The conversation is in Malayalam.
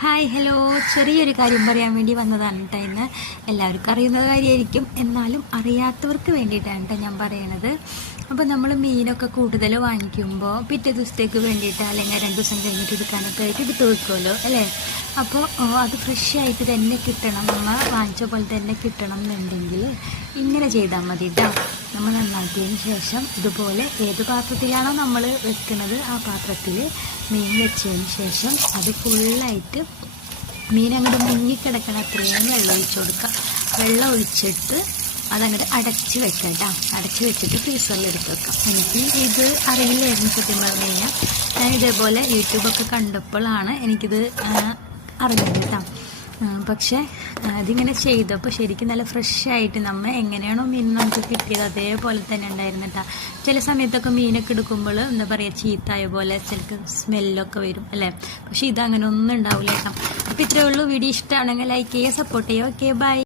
ഹായ് ഹലോ ചെറിയൊരു കാര്യം പറയാൻ വേണ്ടി വന്നതാണ് കേട്ടോ ഇന്ന്. എല്ലാവർക്കും അറിയുന്ന കാര്യമായിരിക്കും. എന്നാലും അറിയാത്തവർക്ക് വേണ്ടിയിട്ടാണ് കേട്ടോ ഞാൻ പറയണത്. അപ്പോൾ നമ്മൾ മീനൊക്കെ കൂടുതൽ വാങ്ങിക്കുമ്പോൾ പിറ്റേ ദിവസത്തേക്ക് വേണ്ടിയിട്ട് അല്ലെങ്കിൽ രണ്ട് ദിവസം കഴിഞ്ഞിട്ട് എടുക്കാനൊക്കെ ആയിട്ട് എടുത്ത് വെക്കുമല്ലോ അല്ലേ? അപ്പോൾ അത് ഫ്രഷ് ആയിട്ട് തന്നെ കിട്ടണം. നമ്മൾ വാങ്ങിച്ച പോലെ തന്നെ കിട്ടണം എന്നുണ്ടെങ്കിൽ ഇങ്ങനെ ചെയ്താൽ മതി കേട്ടോ നമ്മൾ നന്നാക്കിയതിന് ശേഷം ഇതുപോലെ ഏത് പാത്രത്തിലാണോ നമ്മൾ വെക്കുന്നത് ആ പാത്രത്തിൽ മീൻ വെച്ചതിന് ശേഷം അത് ഫുള്ളായിട്ട് മീൻ അങ്ങോട്ട് മുങ്ങിക്കിടക്കണം അത്രയും വെള്ളം ഒഴിച്ചു കൊടുക്കുക. വെള്ളം ഒഴിച്ചിട്ട് അതങ്ങോട്ട് അടച്ച് വെക്കാം കേട്ടോ. അടച്ച് വെച്ചിട്ട് ഫ്രീസറിൽ എടുത്ത് വെക്കാം എനിക്ക് ഇത് അറിയില്ലായിരുന്നു സത്യം പറഞ്ഞു കഴിഞ്ഞാൽ. ഞാൻ ഇതേപോലെ യൂട്യൂബൊക്കെ കണ്ടപ്പോഴാണ് എനിക്കിത് അറിഞ്ഞത് കേട്ടോ. പക്ഷേ അതിങ്ങനെ ചെയ്തപ്പോൾ ശരിക്കും നല്ല ഫ്രഷായിട്ട് നമ്മൾ എങ്ങനെയാണോ മീൻ നമുക്ക് കിട്ടിയത് അതേപോലെ തന്നെ ഉണ്ടായിരുന്നു കേട്ടോ ചില സമയത്തൊക്കെ മീനൊക്കെ എടുക്കുമ്പോൾ എന്താ പറയുക ചീത്തായ പോലെ ചിലക്ക് സ്മെല്ലൊക്കെ വരും അല്ലേ? പക്ഷേ ഇതങ്ങനെ ഒന്നും ഉണ്ടാവില്ല കേട്ടോ അപ്പോൾ ഇത്രയേ ഉള്ളൂ. വീഡിയോ ഇഷ്ടമാണെങ്കിൽ ലൈക്ക് ചെയ്യുക സപ്പോർട്ട് ചെയ്യുക. Okay bye